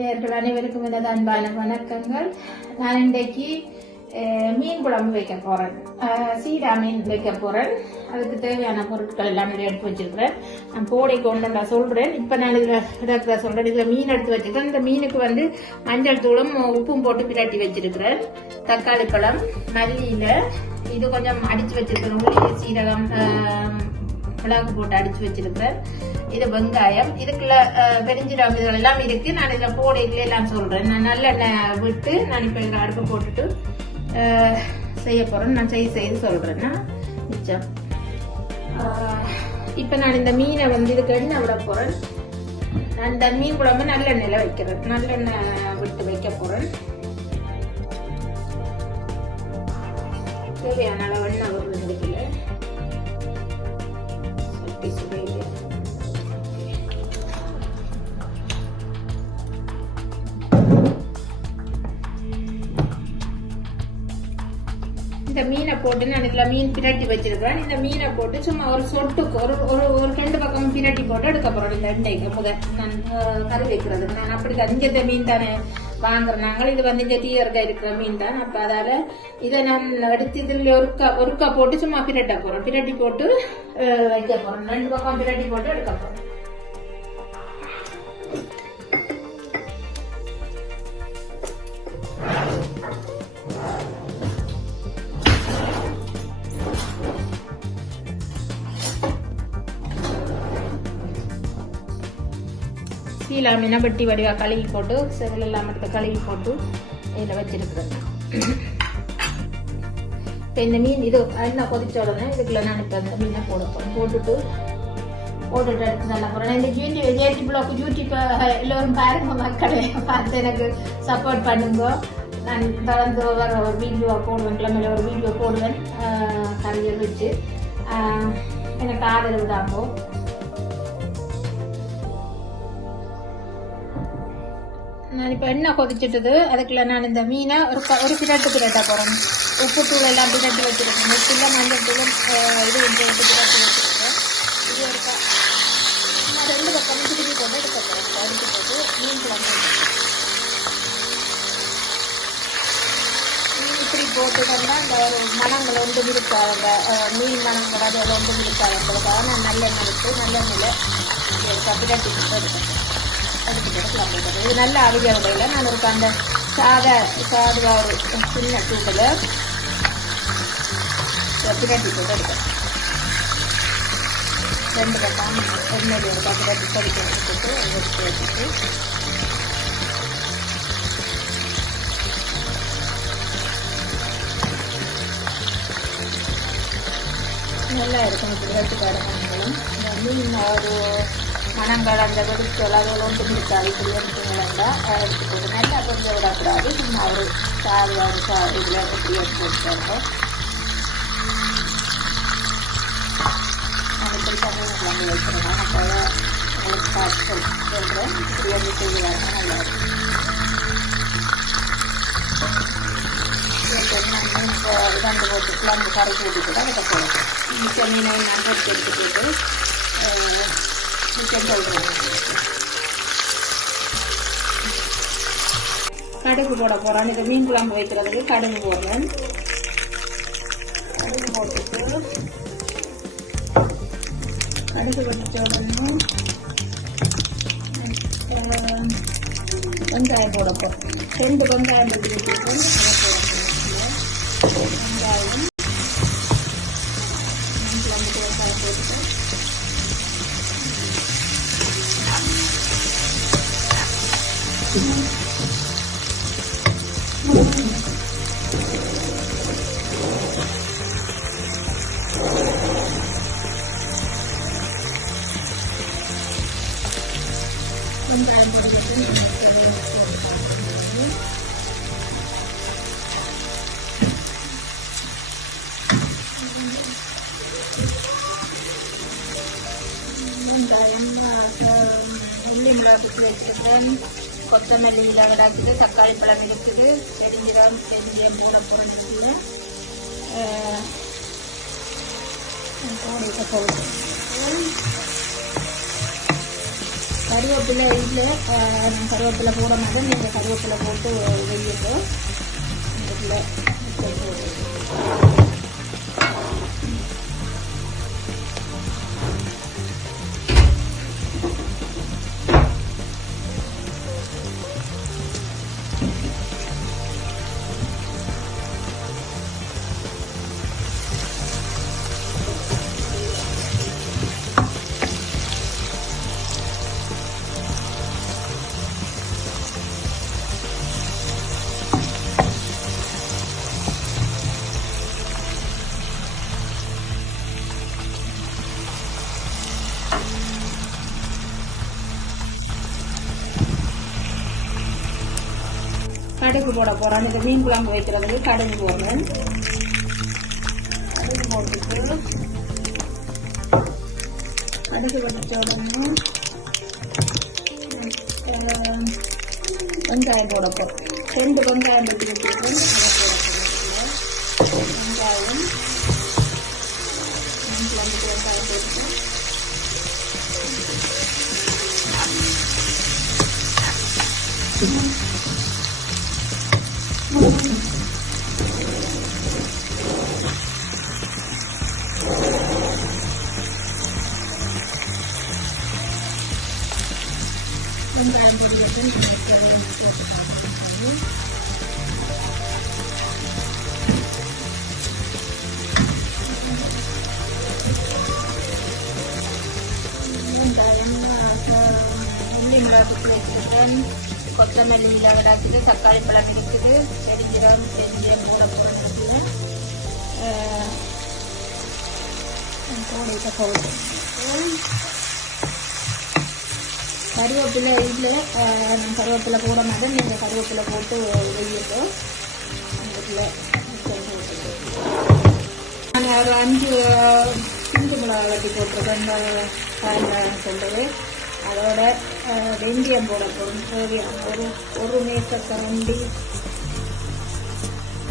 நேர்கள் அனைவருக்கும் எனது அன்பான வணக்கங்கள். நான் இன்றைக்கு மீன் குழம்பு வைக்க போகிறேன் அஹ், சீடா மீன் வைக்க போகிறேன் அதுக்கு தேவையான பொருட்கள் எல்லாம் எடுத்து வச்சிருக்கிறேன். நான் போடை கொண்டு நான் சொல்கிறேன் இப்போ நான் இதில் இடத்துல சொல்கிறேன் இதில் மீன் எடுத்து வச்சுருக்கேன் இந்த மீனுக்கு வந்து மஞ்சள் தூளும் உப்பும் போட்டு பிரட்டி வச்சுருக்கிறேன். தக்காளி பழம் மல்லியில் இது கொஞ்சம் அடித்து வச்சுருக்கிறேன். சீரகம் மிளகு போட்டு அடிச்சு வச்சிருக்கிறேன். இது வெங்காயம் இதுக்குள்ள பெருஞ்சீரகம் இதுகள் எல்லாம் இருக்கு. நான் இதுல போடையில எல்லாம் சொல்றேன். நான் நல்லெண்ணெய் விட்டு நான் இப்ப இதுல அடுப்பு போட்டுட்டு செய்ய போறேன். நான் செய்ய செய்து சொல்றேன்னா நான் மிச்சம். இப்ப நான் இந்த மீனை வந்து இதுக்கு எண்ணெய் விட போறேன். நான் இந்த மீன் குழம்பு நல்லெண்ணெயில வைக்கிறேன். நல்லெண்ணெய் விட்டு வைக்க போறேன். தேவையான அளவு போட்டு நான் இதுல மீன் பிரட்டி வச்சிருக்கிறேன். இந்த மீனை போட்டு சும்மா ஒரு சொட்டுக்கு ஒரு ஒரு ஒரு ரெண்டு பக்கம் பிரட்டி போட்டு எடுக்க போறோம் இந்த எண்ணெய்க்கு. முத நான் கறி வைக்கிறதுக்கு. நான் அப்படி கஞ்சத்த மீன் தானே வாங்குறோம். நாங்கள் இது வந்து இங்க தீயர்க்க இருக்கிற மீன் தான். அப்ப அதால இதை நான் எடுத்து இதுல ஒருக்கா ஒருக்கா போட்டு சும்மா பிரட்ட போறோம். பிரட்டி போட்டு வைக்க போறோம் ரெண்டு பக்கம் பிரட்டி போட்டு எடுக்க போறோம் கீழே மீனை வடிவாக வடிவா கழுவி போட்டு செவில் இல்லாமல் எடுத்து கழுவி போட்டு இதில் வச்சிருக்கிறேன். இப்போ இந்த மீன் இது என்ன கொதிச்ச உடனே இதுக்குள்ள நான் இப்போ அந்த மீனை போட போட்டுட்டு போட்டுட்டு எடுத்து நல்லா போகிறேன் இந்த யூடியூப் ஏடி பிளாக் யூடியூப் எல்லோரும் பாருங்க மக்களே. பார்த்து எனக்கு சப்போர்ட் பண்ணுங்க. நான் தொடர்ந்து வர ஒரு வீடியோ போடுவேன். கிழமையில ஒரு வீடியோ போடுவேன். ஆஹ் வச்சு. எனக்கு ஆதரவு தாங்கோ. நான் இப்போ எண்ணெய் கொதிச்சுட்டுது. அதுக்குள்ள நான் இந்த மீனை ஒரு ஒரு பிரட்டு பிரட்ட போகிறேன் உப்பு தூள் எல்லாம் பிரட்டி வச்சுருக்கேன். உப்புல மஞ்சள் தூளும் இது இந்த இது பிரட்டி இது ஒரு நான் ரெண்டு பக்கம் திருப்பி போட்டு எடுக்க போகிறேன் அடிச்சு போட்டு மீன் குழம்பு மீன் இப்படி போட்டுட்டோம்னா அந்த மனங்கள் ஒன்று இருக்காது அந்த மீன் மனங்கள் அதை ஒன்று இருக்காதுன்றதுக்காக நான் நல்லெண்ணெய் விட்டு நல்லெண்ணெயில் பிரட்டி போட்டு எடுக்கிறேன் அதுக்கு எடுக்கலாம் இது நல்ல அருகிய உடையில நான் இருக்க அந்த சாத சாதுவா ஒரு சின்ன தூக்கில் பிரட்டி போட்டு எடுக்கிறேன் ரெண்டு பக்கம் எண்ணெய் ஒரு பக்கம் பிரட்டி எடுத்துட்டு எடுத்து வச்சுட்டு நல்லா இருக்கும். இப்படி வெட்டுக்கார மணங்களும் இந்த மீன் ஒரு மணங்கள் அந்த வெடிச்சல் அதோட ஒன்று இருக்காது இப்படி எடுத்துங்களா எடுத்து போட்டு நல்லா கொஞ்சம் விடக்கூடாது சும்மா ஒரு சாறு ஒரு சா இதில் இப்படி எடுத்து மிச்சம் சொல்கிறேன் கடுகு போட போகிறேன் இது மீன் குழம்பு வைக்கிறதுக்கு கடுகு போடுறேன். கடுகு போட்டுட்டு கடுகு வெடிச்ச வெங்காயம் போட போகிறேன் ரெண்டு வெங்காயம் வெட்டி வெங்காயம் வெங்காயம் போட்டுட்டு வெங்காயம் அஹ், உள்ளி மிளகு வச்சுருக்கேன் கொத்தமல்லி இதில் இருக்குது தக்காளி பழம் இருக்குது. பெருஞ்சீரகம் பெருஞ்சீரம் போட பொருள் இருக்குது போடுற பொருள் கருவேப்பிலை இல்லை. கருவேப்பிலை போட மாட்டேன். நீங்கள் கருவேப்பிலை போட்டு வெளியிட்டோம் இதில் கடுகு போட போகிறேன் இந்த மீன் குழம்பு வைக்கிறதுக்கு கடுகு போடுறேன். கடுகு போட்டுட்டு கடுகு போட்டுட்டு உடனே வெங்காயம் போட போகிறேன் ரெண்டு வெங்காயம் வெட்டி வச்சுருக்கேன். வெங்காயம் பொடியட்டும் கொஞ்சம் கருவேப்பிலை போட்டு வெங்காயம் உள்ளி மிளகாத்து வச்சுருக்கேன் கொத்தமல்லி விடாச்சுது தக்காளி பழம் இருக்குது பெருஞ்சீரகம் பெருஞ்சீரம் போட போகிறேன் கோடை தக்காளி கருவேப்பிலை இதில் நான் கருவேப்பிலை போட மாட்டேன். நீங்கள் கருவேப்பிலை போட்டு வெயிட்டோம் அதில் நான் ஒரு அஞ்சு சிந்து மிளகா வெட்டி போட்டிருக்கேன். இந்த காய்கறி அதோட வெந்தயம் போட போகிறோம் தேவையான ஒரு ஒரு மேசக்கரண்டி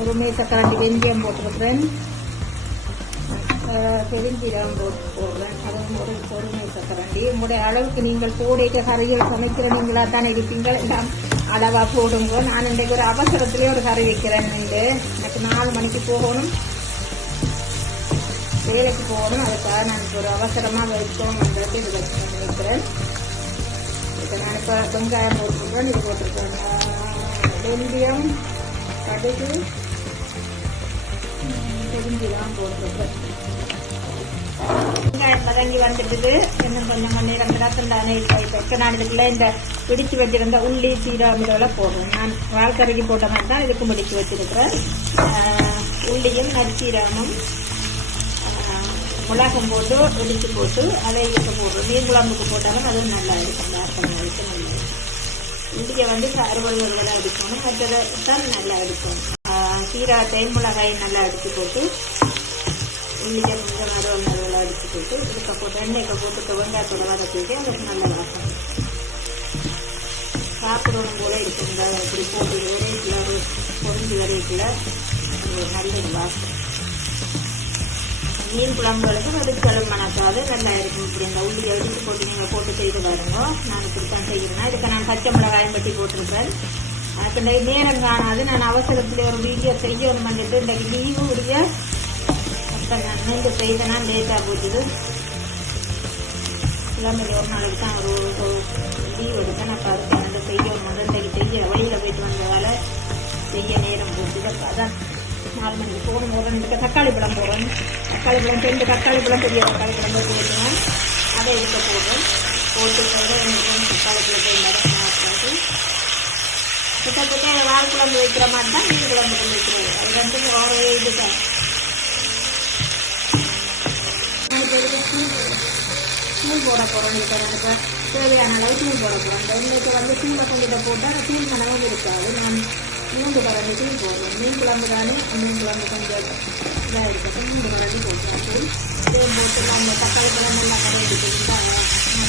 ஒரு மேசக்கரண்டி வெந்தயம் போட்டிருக்கிறேன். பெருஞ்சீரகம் போட்டு போடுறேன் அதுவும் ஒரு ஒரு மேசக்கரண்டி உங்களுடைய அளவுக்கு நீங்கள் போடிட்ட கறிகள் சமைக்கிற நீங்களா தானே இருப்பீங்கள் எல்லாம் அளவாக போடுங்க. நான் இன்றைக்கு ஒரு அவசரத்திலே ஒரு கறி வைக்கிறேன். எனக்கு நாலு மணிக்கு போகணும். வேலைக்கு போகணும். அதுக்காக நான் ஒரு அவசரமாக வைக்கணும் இது வச்சு நினைக்கிறேன். இப்போ நான் இப்போ வெங்காயம் போட்டிருக்கேன். இது போட்டிருக்கேன். வெந்தயம் கடுகு தெரிஞ்சுதான் போட்டிருக்கேன் வெங்காயம் வதங்கி வந்துட்டுது இன்னும் கொஞ்சம் மணி நேரம் கிடக்குண்டானே இப்போ இப்போ நான் இந்த பிடிச்சு வச்சிருந்த உள்ளி சீரகம் போடுறேன் நான் வால்கரைக்கு போட்ட மாதிரி தான் இதுக்கும் பிடிச்சு வச்சிருக்கிறேன் உள்ளியும் நற்சீரகமும் ஆஹ், மிளகும் போட்டு இடிச்சு போட்டு அதை இதுக்கு போடுறோம் மீன் குழம்புக்கு போட்டாலும் அதுவும் நல்லா இருக்கும் வாசனை இருக்கும் நல்லா இருக்கும். இண்டிகை வந்து அறுவல்களாக எடுக்கணும் மற்றது தான் நல்லா இருக்கும் கீரை தேன் நல்லா அடித்து போட்டு இண்டிகை கொஞ்சம் அறுவல் நல்லா அடித்து போட்டு இதுக்க போட்டு எண்ணெய்க்கு போட்டு வெங்காயத்தோட வதக்கிட்டு அதுக்கு நல்ல வாசனை சாப்பிடணும் போல இருக்கும் இப்படி போட்டு ஒரே ஒரு பொருந்து வரைக்குள்ள ஒரு நல்ல வாசம் மீன் குழம்புகளுக்கு வறுத்தலும் மணக்காது நல்லா இருக்கும். இப்படி இந்த உள்ளி அடித்து போட்டு நீங்கள் போட்டு செய்து பாருங்க. நான் இப்படி தான் இதுக்கு நான் பச்சை மிளகாயம் பட்டி போட்டிருக்கேன். எனக்கு இன்றைக்கு நேரம் காணாது. நான் அவசரத்தில் ஒரு வீடியோ செய்யணும் வந்துட்டு இன்றைக்கு லீவு உடைய அப்போ நான் நெஞ்சு செய்தனா லேட்டாக போச்சுது எல்லாமே ஒரு நாளைக்கு தான் ஒரு லீவ் எடுத்தேன் அப்போ அதுக்கு அந்த செய்யணும்? வந்து இன்றைக்கு செய்ய வழியில் போயிட்டு வந்ததால் செய்ய நேரம் போச்சுது. அப்போ அதான் நாலு மணிக்கு போகணும் ஒரு இருக்க தக்காளி பழம் போடுறேன் தக்காளி பழம் ரெண்டு தக்காளி பழம் பெரிய தக்காளி பழம் போட்டு வச்சுருவேன் அதை எடுக்க போடுறேன் போட்டு தக்காளி பழம் போய் நடக்காது கிட்டத்தட்ட வால் குழம்பு வைக்கிற மாதிரி தான் மீன் குழம்பு வைக்கிறது. அது வந்து ஒரே இதுதான் தூள் போட போகிறோம் இப்போ எனக்கு தேவையான அளவு தூள் போட போகிறோம் இந்த உங்களுக்கு வந்து தூளை கொண்டுட்டு போட்டால் தூள் மனமும் இருக்காது. நான் மூன்று கரண்டி தூள் மீன் குழம்பு தானே மீன் குழம்பு கொஞ்சம் இதாக இருக்கட்டும் மூன்று கரண்டி போட்டுருக்கோம் தூள் போட்டு நம்ம தக்காளி பழம் எல்லாம் கரண்டி போட்டுட்டாங்க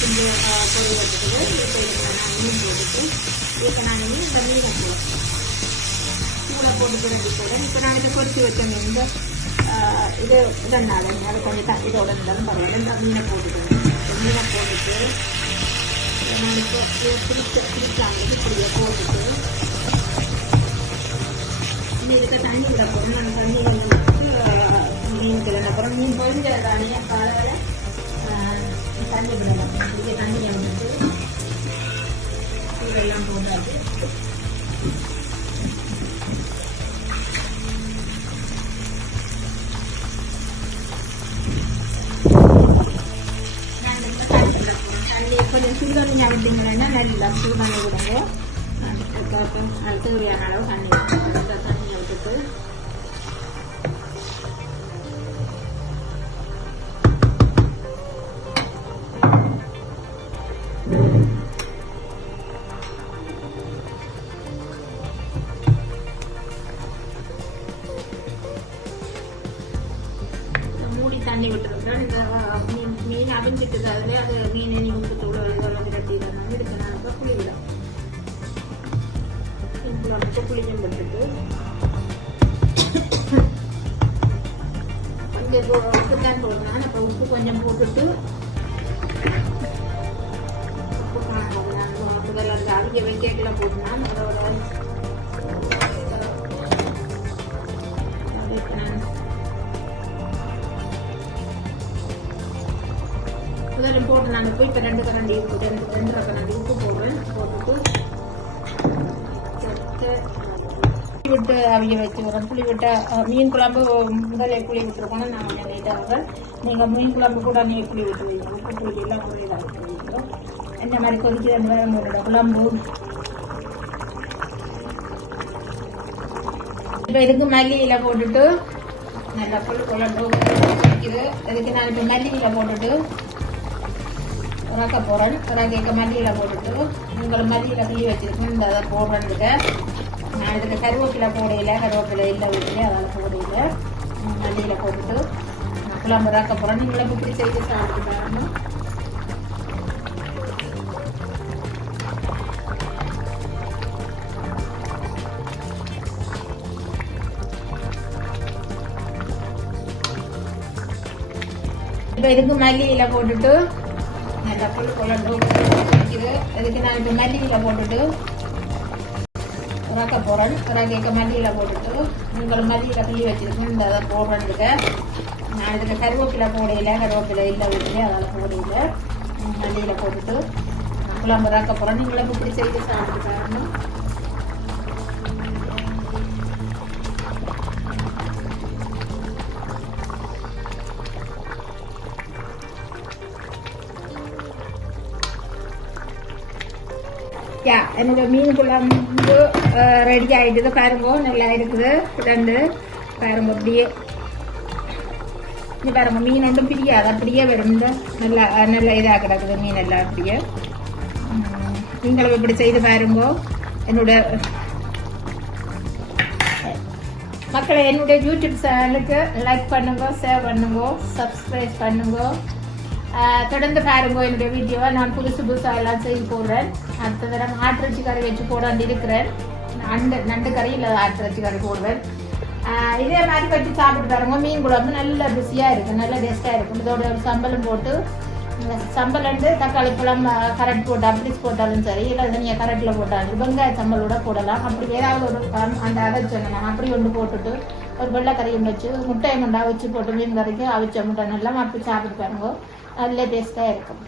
கொஞ்சம் பொருள் வச்சுட்டு இப்போ இதுக்கு நான் மீன் போட்டுட்டு இப்போ நான் மீன் இந்த மீனை போடுறேன் கூட போட்டு ரெண்டு போடுறேன் இப்போ நான் இதை பொறிச்சு வச்சேன் இந்த ஆஹ், இது இதனால அது கொஞ்சம் தான் இதோட இருந்தாலும் பரவாயில்ல இந்த மீனை போட்டுக்கணும் மீனை போட்டுட்டு நான் இப்போ பிடிச்ச பிடிச்சாங்க இப்படியே போட்டுட்டு இனி இதுக்கு தண்ணி விட போகிறோம் நான் தண்ணி வந்து மீன் கிழந்த அப்புறம் மீன் பொழிஞ்ச தண்ணியை காலையில் தண்ணி விடலாம் இதுக்கு தண்ணியை வந்துட்டு இதெல்லாம் போட்டாச்சு நான் இப்ப தண்ணி விட போறேன். தண்ணி கொஞ்சம் சுடுதண்ணி விட்டீங்கன்னா நல்லா சுடுதண்ணி விடுங்க அதுக்கப்புறம் அது தேவையான அளவு தண்ணி தண்ணி இந்த மீன் மீன் அவிஞ்சிட்டு அதில் அது மீன் நீ உப்பு தூள் இதெல்லாம் விரட்டி இதெல்லாம் இதுக்கு நான் இப்போ புளி புளியும் கொஞ்சம் உப்பு தான் போடுறேன் அப்புறம் உப்பு கொஞ்சம் போட்டுட்டு உப்பு கணக்கு முதல்ல அந்த அவிய வைக்கல போட்டுனா அதோட முதல்ல போட்டு நான் போய் இப்போ ரெண்டு கரண்டி உப்பு ரெண்டு ரெண்டரை கரண்டி உப்பு போடுவேன் போட்டுட்டு விட்டு அவிய வச்சுக்கிறோம் புளி விட்ட மீன் குழம்பு முதலே புளி விட்டுருக்கோன்னு நான் கொஞ்சம் நீங்கள் மீன் குழம்பு கூட நீ புளி விட்டு வைக்கணும் உப்பு புளி எல்லாம் கூட இதாக என்ன மாதிரி கொதிக்கிற அந்த மாதிரி உங்களோட குழம்பு? இப்போ இதுக்கு மல்லி இலை போட்டுட்டு நல்லா புல் குழம்பு இதுக்கு நான் இப்போ மல்லி போட்டுட்டு உரக்க போகிறேன் உரக்க மல்லியில் போட்டுட்டு உங்களை மல்லியில் கிளி வச்சுருக்கேன். இந்த அதை போடுறதுக்கு நான் இதுக்கு கருவேப்பிலை போடையில கருவேப்பிலை இல்லை வீட்டில் அதெல்லாம் போடையில மல்லியில் போட்டுட்டு குழம்பு ரக்க போகிறேன் நீங்களும் இப்படி செய்து சாப்பிட்டு இப்போ இதுக்கு மல்லியில் போட்டுட்டு தக்காளி கொழம்பு குழம்பு அதுக்கு நான் இப்போ மல்லியில் போட்டுட்டு உரக்க போகிறேன் உரக்க மல்லியில் போட்டுட்டு உங்களை மல்லியில் கிள்ளி வச்சுருக்கேன் வச்சிருக்கேன் இந்த அதை போடுறேன்னுக்க நான் இதுக்கு கருவேப்பிலை போடையில கருவேப்பிலை இல்லை வீட்டில் அதெல்லாம் போடையில மல்லியில் போட்டுட்டு குழம்பு உரக்க போகிறேன் நீங்களும் இப்படி செய்து சாப்பிட்டு பாருங்க யா என்னோட மீன் குழம்பு ரெடி ஆயிடுது பாருங்க நல்லா இருக்குது ரெண்டு பாருங்க அப்படியே இது பாருங்க மீன் ஒன்றும் பிரியாது அப்படியே வரும் நல்லா நல்லா இதாக கிடக்குது மீன் எல்லாம் அப்படியே நீங்களும் இப்படி செய்து பாருங்க என்னோட மக்களை என்னுடைய யூடியூப் சேனலுக்கு லைக் பண்ணுங்க ஷேர் பண்ணுங்க சப்ஸ்கிரைப் பண்ணுங்க தொடர்ந்து பாருங்க என்னுடைய வீடியோவை நான் புதுசு புதுசாக எல்லாம் செய்து போடுறேன் அடுத்த தடவை ஆட்டிறச்சி கறி வச்சு போடாண்டு இருக்கிறேன் நண்டு நண்டு கறி இல்லை ஆட்டிறச்சி கறி போடுவேன். இதே மாதிரி வச்சு சாப்பிட்டு பாருங்க. மீன் குழம்பு நல்ல ருசியாக இருக்கும் நல்ல டேஸ்ட்டாக இருக்கும். இதோட ஒரு சம்பளம் போட்டு இந்த சம்பல் வந்து தக்காளி பழம் கரட் போட்டு அப்படிஸ் போட்டாலும் சரி இல்லை நீங்கள் கரட்டில் போட்டாலும் வெங்காய சம்பலோட போடலாம். அப்படி ஏதாவது ஒரு பழம் அந்த அதை சொன்னேன் அப்படி ஒன்று போட்டுட்டு ஒரு வெள்ளைக்கறியும் வச்சு முட்டையை மண்டா வச்சு போட்டு மீன் கறிக்கு அவிச்ச முட்டை நல்லா அப்படி சாப்பிட்டு பாருங்க. நல்ல டேஸ்ட்டாக இருக்கும்.